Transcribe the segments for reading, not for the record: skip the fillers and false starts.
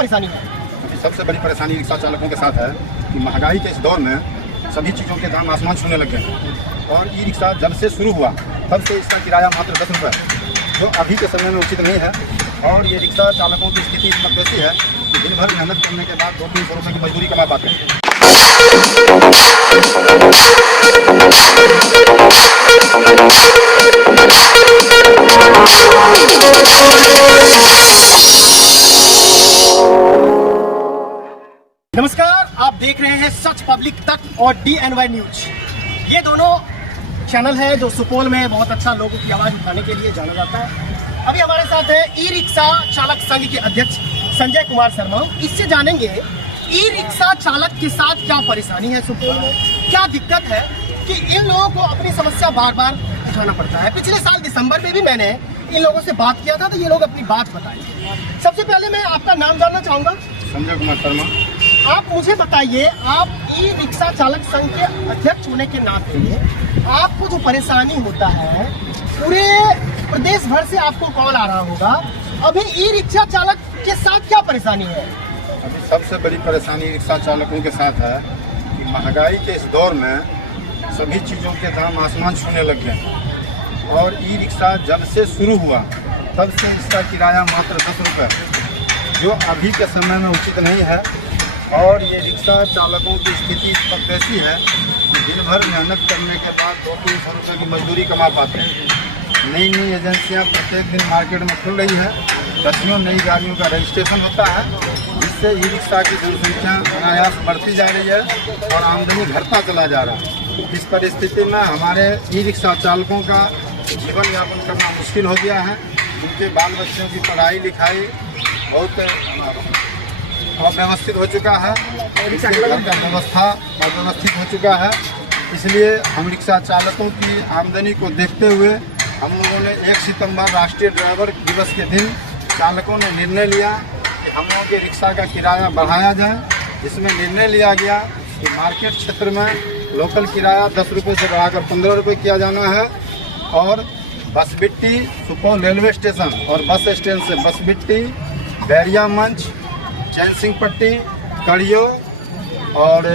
परेशानी है? सबसे बड़ी परेशानी रिक्शा चालकों के साथ है कि महंगाई के इस दौर में सभी चीज़ों के दाम आसमान छूने लग गए हैं। और ई रिक्शा जब से शुरू हुआ तब से इसका किराया मात्र 10 रुपये, जो अभी के समय में उचित नहीं है। और ये रिक्शा चालकों की स्थिति इस वक्त ऐसी है कि दिन भर मेहनत करने के बाद 200-300 रुपये की मजदूरी कमा पाते हैं। नमस्कार, आप देख रहे हैं सच पब्लिक तक और DNY न्यूज। ये दोनों चैनल है जो सुपौल में बहुत अच्छा लोगों की आवाज़ उठाने के लिए जाना जाता है। अभी हमारे साथ है ई रिक्शा चालक संघ के अध्यक्ष संजय कुमार शर्मा। इससे जानेंगे ई रिक्शा चालक के साथ क्या परेशानी है, सुपौल में क्या दिक्कत है कि इन लोगों को अपनी समस्या बार बार उठाना पड़ता है। पिछले साल दिसंबर में भी मैंने इन लोगों से बात किया था तो ये लोग अपनी बात बताए। सबसे पहले मैं आपका नाम जानना चाहूँगा। संजय कुमार शर्मा। आप मुझे बताइए, आप ई रिक्शा चालक संघ के अध्यक्ष होने के नाते आपको जो परेशानी होता है, पूरे प्रदेश भर से आपको कॉल आ रहा होगा, अभी ई रिक्शा चालक के साथ क्या परेशानी है? अभी सबसे बड़ी परेशानी रिक्शा चालकों के साथ है कि महंगाई के इस दौर में सभी चीज़ों के दाम आसमान छूने लग गए हैं। और ई रिक्शा जब से शुरू हुआ तब से इसका किराया मात्र 10 रुपये, जो अभी के समय में उचित नहीं है। और ये रिक्शा चालकों की स्थिति इस वक्त ऐसी है कि दिन भर मेहनत करने के बाद 200-300 रुपये की मजदूरी कमा पाते हैं। नई नई एजेंसियां प्रत्येक दिन मार्केट में खुल रही है, दसियों नई गाड़ियों का रजिस्ट्रेशन होता है, जिससे ई रिक्शा की जनसंख्या अनायास बढ़ती जा रही है और आमदनी घटता चला जा रहा है। इस परिस्थिति में हमारे ई रिक्शा चालकों का जीवन यापन करना मुश्किल हो गया है। उनके बाल बच्चों की पढ़ाई लिखाई बहुत अव्यवस्थित हो चुका है, घर का व्यवस्था अव्यवस्थित हो चुका है। इसलिए हम रिक्शा चालकों की आमदनी को देखते हुए हम लोगों ने 1 सितंबर राष्ट्रीय ड्राइवर दिवस के दिन चालकों ने निर्णय लिया कि हम लोगों के रिक्शा का किराया बढ़ाया जाए। जिसमें निर्णय लिया गया कि मार्केट क्षेत्र में लोकल किराया 10 रुपये से बढ़ाकर 15 रुपये किया जाना है। और बसबिट्टी सुपौल रेलवे स्टेशन और बस स्टैंड से बसबिट्टी, बैरिया मंच, चैन सिंह पट्टी, कड़ियो और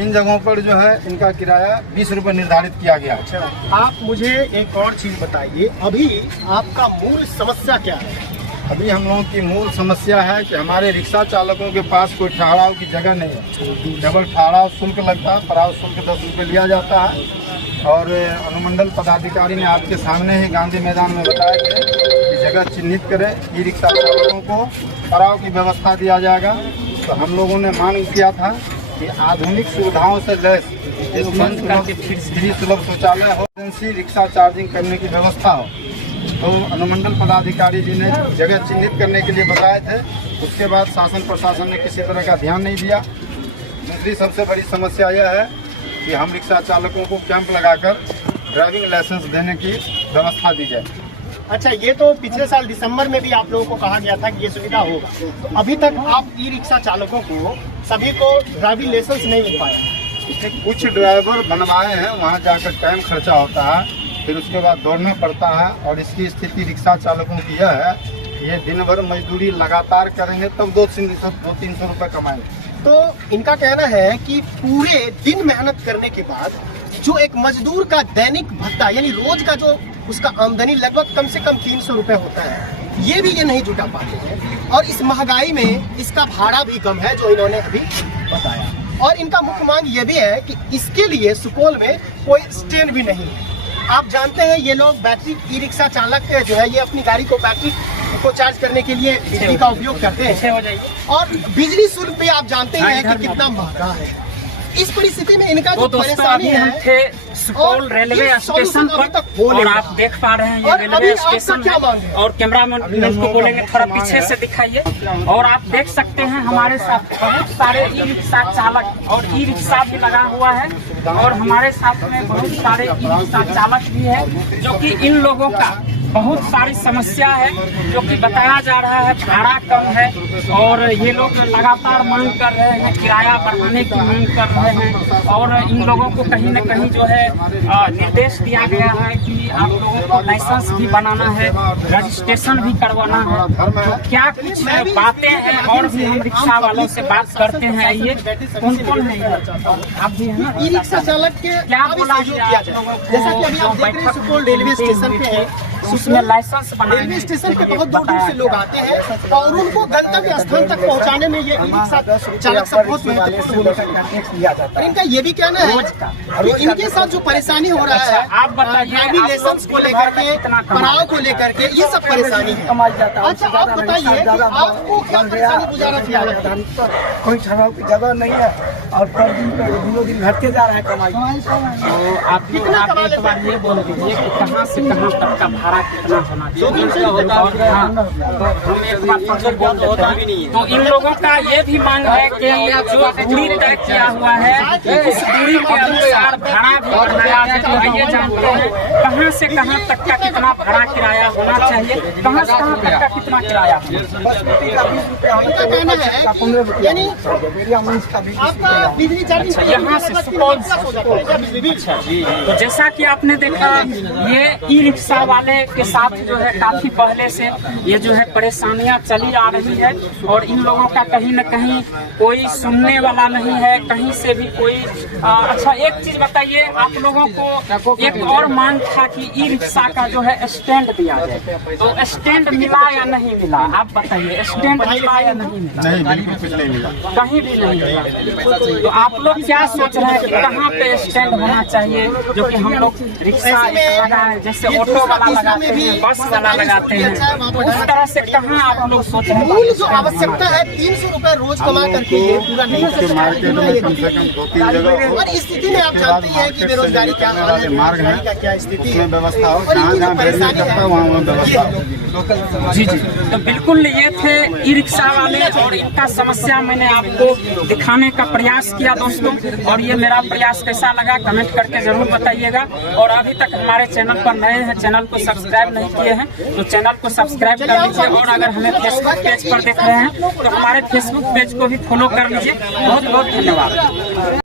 इन जगहों पर जो है इनका किराया 20 रुपये निर्धारित किया गया। अच्छा, आप मुझे एक और चीज़ बताइए, अभी आपका मूल समस्या क्या है? अभी हम लोगों की मूल समस्या है कि हमारे रिक्शा चालकों के पास कोई ठहराव की जगह नहीं है। डबल ठहराव शुल्क लगता है, पड़ाव शुल्क 10 रुपये लिया जाता है। और अनुमंडल पदाधिकारी ने आपके सामने ही गांधी मैदान में बताया कि जगह चिन्हित करें, ई रिक्शा चालकों को पड़ाव की व्यवस्था दिया जाएगा। तो हम लोगों ने मांग किया था कि आधुनिक सुविधाओं से लैस फ्री सुलभ शौचालय हो, एजेंसी रिक्शा चार्जिंग करने की व्यवस्था हो। तो अनुमंडल पदाधिकारी जी ने जगह चिन्हित करने के लिए बताए थे। उसके बाद शासन प्रशासन ने किसी तरह का ध्यान नहीं दिया। दूसरी सबसे बड़ी समस्या यह है कि हम रिक्शा चालकों को कैंप लगाकर ड्राइविंग लाइसेंस देने की व्यवस्था दी जाए। अच्छा, ये तो पिछले साल दिसंबर में भी आप लोगों को कहा गया था कि ये सुविधा होगा, तो अभी तक आप ई रिक्शा चालकों को सभी को ड्राइविंग लाइसेंस नहीं मिल पाया। कुछ ड्राइवर बनवाए हैं, वहाँ जाकर टाइम खर्चा होता है, फिर उसके बाद दौड़ना पड़ता है। और इसकी स्थिति रिक्शा चालकों की यह है, ये दिन भर मजदूरी लगातार करेंगे तब 200-300 रुपये कमाएंगे। तो इनका कहना है कि पूरे दिन मेहनत करने के बाद जो एक मजदूर का दैनिक भत्ता यानी रोज का जो उसका आमदनी लगभग कम से कम 300 रुपये होता है, ये भी ये नहीं जुटा पाते हैं। और इस महंगाई में इसका भाड़ा भी कम है, जो इन्होंने अभी बताया। और इनका मुख्य मांग ये भी है कि इसके लिए सुपौल में कोई स्टैंड भी नहीं है। आप जानते हैं ये लोग बैटरी ई रिक्शा चालक जो है, ये अपनी गाड़ी को बैटरी को चार्ज करने के लिए बिजली का उपयोग करते हैं। और बिजली शुल्क भी आप जानते हैं कि कितना महंगा है। इस परिस्थिति में इनका जो परेशानी है, हम थे सुपौल रेलवे स्टेशन पर और आप देख पा रहे हैं ये रेलवे स्टेशन है। और कैमरामैन को बोलेंगे थोड़ा पीछे से दिखाइए। और आप देख सकते हैं हमारे साथ बहुत सारे ई रिक्शा चालक और ई रिक्शा भी लगा हुआ है। और हमारे साथ में बहुत सारे ई रिक्शा चालक भी है जो कि इन लोगों का बहुत सारी समस्या है जो कि बताया जा रहा है। भाड़ा कम है और ये लोग लगातार मांग कर रहे हैं, किराया बढ़ाने की मांग कर रहे हैं और इन लोगों को कहीं न कहीं जो है निर्देश दिया गया है कि आप लोगों को लाइसेंस भी बनाना है, रजिस्ट्रेशन भी करवाना है। तो क्या कुछ बातें हैं और भी हम रिक्शा वालों से बात करते हैं। आइए, कौन है आप भी है ना? ई रिक्शा चालक के क्या बोला किया जाए? जैसा कि अभी आप देख रहे हैं सुपौल रेलवे स्टेशन पे है, उसमें लाइसेंस रेलवे स्टेशन पे बहुत दूर दूर से लोग आते हैं और उनको गंतव्य स्थान तक पहुंचाने में ये ई रिक्शा चालक सब बहुत महत्वपूर्ण भूमिका निभाते हैं। और इनका ये भी कहना है कि इनके साथ जो परेशानी हो रहा है, आप बताइए, लाइसेंस को लेकर के, पड़ाव को लेकर के, ये सब परेशानी है। अच्छा, आप बताइए कि आपको क्या परेशानी गुजारा किया जाता है? कोई ठहराव की जगह नहीं है और पर दिन पे दिनों दिन घटते जा रहा है कमाई। तो आप कितना एक बार ये बोल दीजिए कि कहाँ से कहाँ तक का भाड़ा कितना होना चाहिए। और हाँ, हम एक बार फिर बोल देते हैं। तो इन लोगों का ये भी मांग है कि जो दूरी तय किया हुआ है उस दूरी के अनुसार भाड़ा भी बनाया है। तो आइए जानते हैं कहाँ से कहाँ तक का कितना भाड़ा किराया होना चाहिए, कहाँ से कहाँ तक का कितना किराया उनका कहना है कि यानी आपका बिजली चार्जिंग यहाँ से सुपौल तो जैसा कि आपने देखा, ये ई रिक्शा वाले के साथ जो है काफी पहले से ये जो है परेशानियां चली आ रही है और इन लोगों का कहीं न कहीं कोई सुनने वाला नहीं है, कहीं से भी कोई अच्छा एक चीज बताइए, आप लोगों को एक और मांग था कि ई रिक्शा का जो है स्टैंड दिया जाए, तो स्टैंड मिला या नहीं मिला? आप बताइए, स्टैंड मिला या नहीं मिला? नहीं, बिल्कुल कुछ नहीं मिला, कहीं भी नहीं मिला। तो आप लोग क्या सोच रहे हैं कि कहाँ पे स्टैंड होना चाहिए, जो कि हम लोग रिक्शा लगाए जैसे ऑटो वाला लगाते हैं, बस वाला लगाते हैं, तो उस तरह से कहाँ आप लोग सोच रहे मूल हैं? जो आवश्यकता है 300 रुपए रोज कमा करके ये पूरा नहीं कर सकता। मार्केट में कम से कम 2-3 जगह और इस स्थिति में आप जानते हैं कि बेरोजगारी क्या हाल है, मार्ग है, बेरोजगारी का क्या स्थिति है, उसमें व्यवस्था हो, और जहाँ इनकी जो जहाँ भेजने परेशानी सकता है वहाँ वहाँ व्यवस्था हो। जी जी, तो बिल्कुल ये थे ई रिक्शा वाले और इनका समस्या मैंने आपको दिखाने का प्रयास किया दोस्तों। और ये मेरा प्रयास कैसा लगा कमेंट करके जरूर बताइएगा। और अभी तक हमारे चैनल पर नए हैं, चैनल को सब्सक्राइब नहीं किए हैं तो चैनल को सब्सक्राइब कर लीजिए। और अगर हमें फेसबुक पेज पर देख रहे हैं तो हमारे फेसबुक पेज को भी फॉलो कर लीजिए। बहुत बहुत धन्यवाद।